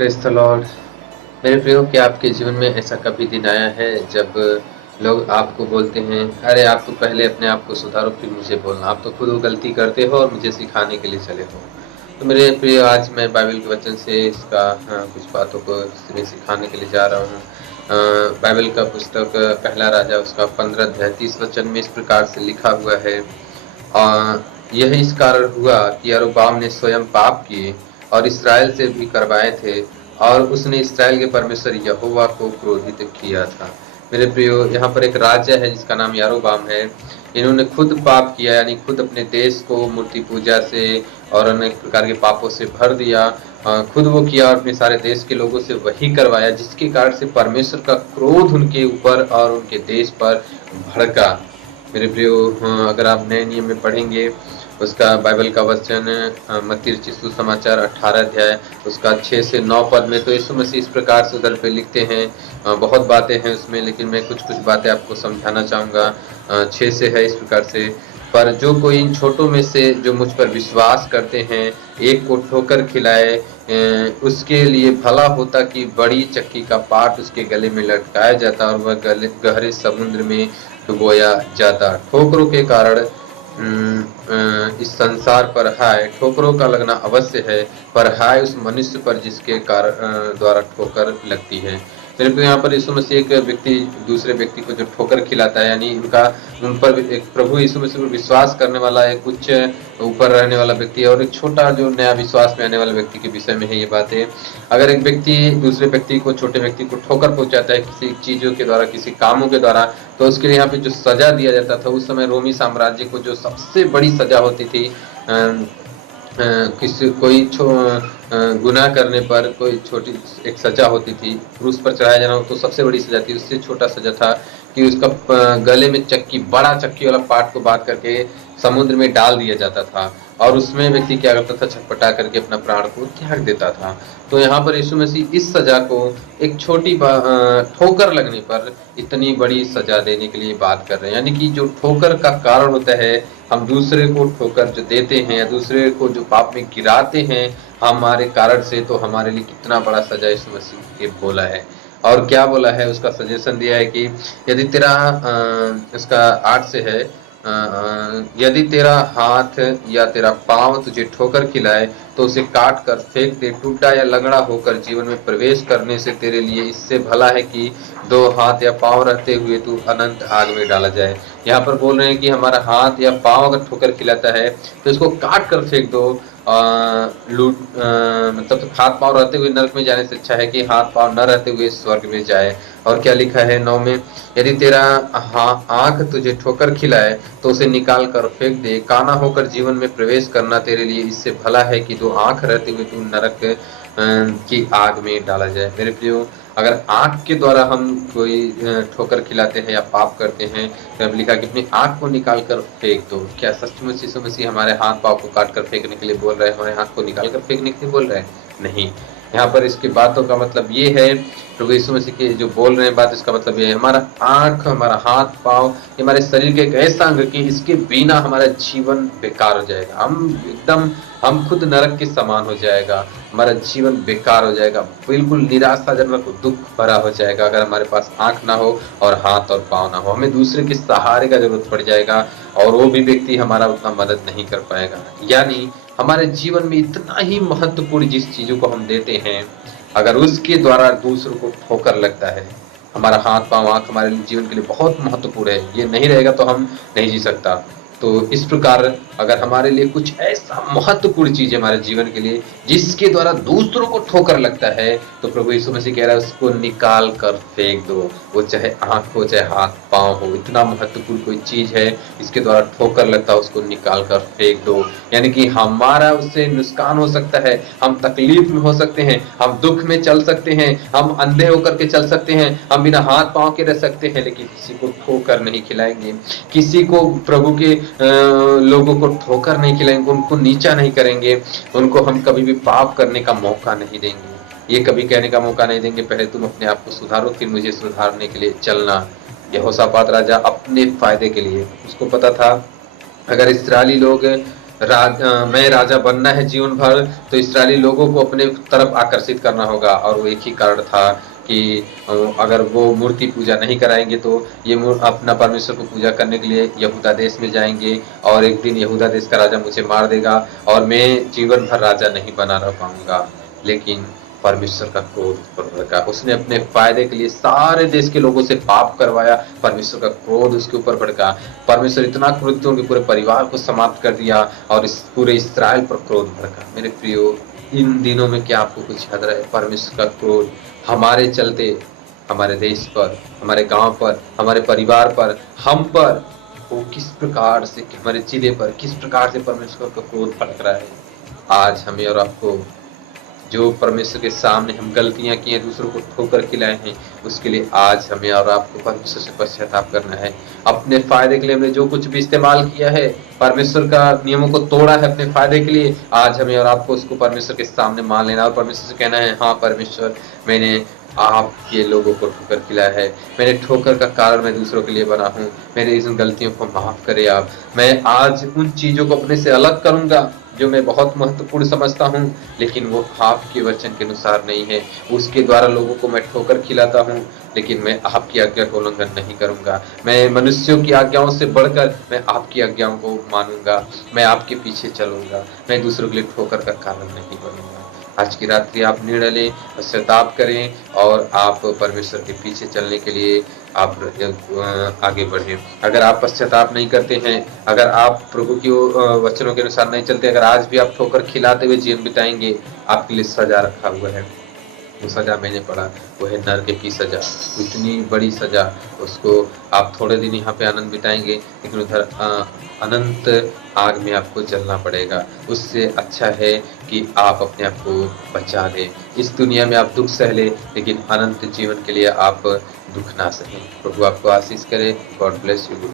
Praise the Lord. मेरे प्रियो, क्या आपके जीवन में ऐसा कभी दिन आया है जब लोग आपको बोलते हैं, अरे आप तो पहले अपने आप को सुधारो फिर मुझे बोलना, आप तो खुद वो गलती करते हो और मुझे सिखाने के लिए चले हो। तो मेरे प्रियो, आज मैं बाइबल के वचन से इसका कुछ बातों को मैं सिखाने के लिए जा रहा हूँ। बाइबल का पुस्तक पहला राजा उसका 15 अध्याय 30 वचन में इस प्रकार से लिखा हुआ है। यह इस कारण हुआ कि यरोबाम ने स्वयं पाप किए और इस्राएल से भी करवाए थे, और उसने इस्राएल के परमेश्वर यहोवा को क्रोधित किया था। मेरे प्रियो, यहाँ पर एक राजा है जिसका नाम यारोबाम है। इन्होंने खुद पाप किया, यानी खुद अपने देश को मूर्ति पूजा से और अनेक प्रकार के पापों से भर दिया। खुद वो किया और अपने सारे देश के लोगों से वही करवाया, जिसके कारण से परमेश्वर का क्रोध उनके ऊपर और उनके देश पर भड़का। मेरे प्रियो, अगर आप नए नियम में पढ़ेंगे उसका बाइबल का वचन मत्ती रचित सुसमाचार 18 अध्याय उसका 6 से 9 पद में, तो यीशु मसीह इस प्रकार से उधर पे लिखते हैं। बहुत बातें हैं उसमें, लेकिन मैं कुछ बातें आपको समझाना चाहूँगा। 6 से है इस प्रकार से, पर जो कोई इन छोटों में से जो मुझ पर विश्वास करते हैं एक को ठोकर खिलाए, उसके लिए भला होता कि बड़ी चक्की का पाट उसके गले में लटकाया जाता और वह गहरे समुद्र में डुबोया जाता। ठोकरों के कारण इस संसार पर हाय, ठोकरों का लगना अवश्य है, पर हाय उस मनुष्य पर जिसके कारण द्वारा ठोकर लगती है। मेरे को यहाँ पर यीशु मसीह एक व्यक्ति दूसरे व्यक्ति को जो ठोकर खिलाता है, यानी उनका उन पर एक प्रभु यीशु मसीह पर विश्वास करने वाला एक उच्च ऊपर रहने वाला व्यक्ति है, और एक छोटा जो नया विश्वास में आने वाले व्यक्ति के विषय में है ये बातें। अगर एक व्यक्ति दूसरे व्यक्ति को, छोटे व्यक्ति को ठोकर पहुंचाता है किसी चीजों के द्वारा, किसी कामों के द्वारा, तो उसके लिए यहाँ पे जो सजा दिया जाता था उस समय रोमी साम्राज्य को जो सबसे बड़ी सजा होती थी, किसी कोई गुनाह करने पर कोई छोटी एक सजा होती थी, क्रूस पर चढ़ाया जाना तो सबसे बड़ी सजा थी। उससे छोटा सजा था कि उसका गले में चक्की, बड़ा चक्की वाला पाट को बांध करके समुद्र में डाल दिया जाता था, और उसमें व्यक्ति क्या करता था, छटपटा करके अपना प्राण को त्याग देता था। तो यहाँ पर यीशु मसीह इस सजा को एक छोटी ठोकर लगने पर इतनी बड़ी सजा देने के लिए बात कर रहे हैं, यानी कि जो ठोकर का कारण होता है, हम दूसरे को ठोकर जो देते हैं या दूसरे को जो पाप में गिराते हैं हमारे कारण से, तो हमारे लिए कितना बड़ा सजा यीशु मसीह के बोला है। और क्या बोला है, उसका सजेशन दिया है कि यदि तेरा इसका 8 से है, यदि तेरा हाथ या तेरा पांव तुझे ठोकर खिलाए तो उसे काट कर फेंक दे। टूटा या लंगड़ा होकर जीवन में प्रवेश करने से तेरे लिए इससे भला है कि 2 हाथ या पांव रहते हुए तू अनंत आग में डाला जाए। यहाँ पर बोल रहे हैं कि हमारा हाथ या पांव अगर ठोकर खिलाता है तो इसको काट कर फेंक दो। मतलब तो हाथ पांव रहते हुए नरक में जाने से अच्छा है कि हाथ पांव न रहते हुए स्वर्ग में जाए। और क्या लिखा है 9 में, यदि तेरा आंख तुझे ठोकर खिलाए तो उसे निकाल कर फेंक दे। काना होकर जीवन में प्रवेश करना तेरे लिए इससे भला है कि 2 आंख रहते हुए तू नरक की आग में डाला जाए। मेरे प्रियो, अगर आंख के द्वारा हम कोई ठोकर खिलाते हैं या पाप करते हैं, तो अब लिखा कि अपनी आंख को निकाल कर फेंक दो। क्या सचमुच यीशु मसीह हमारे हाथ पाव को काट कर फेंकने के लिए बोल रहे हैं, हमारे हाथ को निकाल कर फेंकने के लिए बोल रहे हैं? नहीं। यहाँ पर इसकी बातों का मतलब ये है, प्रभु यीशु मसीह के जो बोल रहे हैं बात, इसका मतलब ये है हमारा आंख, हमारा हाथ पाव, हमारे शरीर के एक ऐसा अंग कि इसके बिना हमारा जीवन बेकार हो जाएगा। हम खुद नरक के समान हो जाएगा, हमारा जीवन बेकार हो जाएगा, बिल्कुल निराशाजनक, दुख भरा हो जाएगा अगर हमारे पास आंख ना हो और हाथ और पांव ना हो। हमें दूसरे के सहारे का जरूरत पड़ जाएगा, और वो भी व्यक्ति हमारा उतना मदद नहीं कर पाएगा। यानी हमारे जीवन में इतना ही महत्वपूर्ण जिस चीजों को हम देते हैं, अगर उसके द्वारा दूसरों को ठोकर लगता है, हमारा हाथ पांव आंख हमारे जीवन के लिए बहुत महत्वपूर्ण है, ये नहीं रहेगा तो हम नहीं जी सकता। तो इस प्रकार अगर हमारे लिए कुछ ऐसा महत्वपूर्ण चीज है हमारे जीवन के लिए जिसके द्वारा दूसरों को ठोकर लगता है, तो प्रभु यीशु मसीह कह रहा है उसको निकाल कर फेंक दो। वो चाहे आंख हो, चाहे हाथ पांव हो, इतना महत्वपूर्ण कोई चीज है इसके द्वारा ठोकर लगता है, उसको निकाल कर फेंक दो। यानी कि हमारा उससे नुकसान हो सकता है, हम तकलीफ में हो सकते हैं, हम दुख में चल सकते हैं, हम अंधे होकर के चल सकते हैं, हम बिना हाथ पांव के रह सकते हैं, लेकिन किसी को ठोकर नहीं खिलाएंगे, किसी को प्रभु के लोगों को ठोकर नहीं खिलाएंगे, उनको नीचा नहीं करेंगे, उनको हम कभी भी पाप करने का मौका नहीं देंगे। ये कभी कहने का मौका नहीं देंगे पहले तुम अपने आप को सुधारो फिर मुझे सुधारने के लिए चलना। यहोशापात राजा अपने फायदे के लिए, उसको पता था अगर इस्राएली लोग मैं राजा बनना है जीवन भर, तो इस्राएली लोगों को अपने तरफ आकर्षित करना होगा। और वो एक ही कारण था कि अगर वो मूर्ति पूजा नहीं कराएंगे तो ये अपना परमेश्वर को पूजा करने के लिए यहूदा देश में जाएंगे, और एक दिन यहूदा देश का राजा मुझे मार देगा और मैं जीवन भर राजा नहीं बना रह पाऊंगा। लेकिन परमेश्वर का क्रोध पर भड़का, उसने अपने फायदे के लिए सारे देश के लोगों से पाप करवाया, परमेश्वर का क्रोध उसके ऊपर भड़का। परमेश्वर इतना क्रोधित उनके पूरे परिवार को समाप्त कर दिया और इस पूरे इसराइल पर क्रोध भड़का। मेरे प्रियो, इन दिनों में क्या आपको कुछ याद रहे? परमेश्वर का क्रोध हमारे चलते, हमारे देश पर, हमारे गांव पर, हमारे परिवार पर, हम पर वो किस प्रकार से, हमारे जिले पर किस प्रकार से परमेश्वर का क्रोध भड़क रहा है। आज हमें और आपको, जो परमेश्वर के सामने हम गलतियां की हैं, दूसरों को ठोकर खिलाए हैं, उसके लिए आज हमें और आपको परमेश्वर से पश्चाताप करना है। अपने फायदे के लिए हमने जो कुछ भी इस्तेमाल किया है, परमेश्वर का नियमों को तोड़ा है अपने फायदे के लिए, आज हमें और आपको उसको परमेश्वर के सामने मान लेना और परमेश्वर से कहना है, हाँ परमेश्वर, मैंने आपके लोगों को ठोकर खिलाया है, मैंने ठोकर का कारण मैं दूसरों के लिए बना हूँ, मेरे इन गलतियों को माफ करे आप। मैं आज उन चीजों को अपने से अलग करूंगा जो मैं बहुत महत्वपूर्ण समझता हूँ, लेकिन वो आपके वचन के अनुसार नहीं है। उसके द्वारा लोगों को मैं ठोकर खिलाता हूँ, लेकिन मैं आपकी आज्ञा का उल्लंघन नहीं करूंगा। मैं मनुष्यों की आज्ञाओं से बढ़कर मैं आपकी आज्ञाओं को मानूंगा, मैं आपके पीछे चलूंगा, मैं दूसरों के लिए ठोकर का कारण नहीं बनूंगा। आज की रात्रि आप निर्णय लें, पश्चाताप करें और आप परमेश्वर के पीछे चलने के लिए आप आगे बढ़ें। अगर आप पश्चाताप नहीं करते हैं, अगर आप प्रभु की वचनों के अनुसार नहीं चलते, अगर आज भी आप ठोकर खिलाते हुए जीवन बिताएंगे, आपके लिए सजा रखा हुआ है। वो सजा मैंने पढ़ा, वो है नरक की सजा, इतनी बड़ी सजा। उसको आप थोड़े दिन यहाँ पे आनंद बिताएंगे, लेकिन उधर अनंत आग में आपको जलना पड़ेगा। उससे अच्छा है कि आप अपने आप को बचा लें। इस दुनिया में आप दुख सह ले, लेकिन अनंत जीवन के लिए आप दुख ना सहें। प्रभु आपको आशीष करे। God bless you.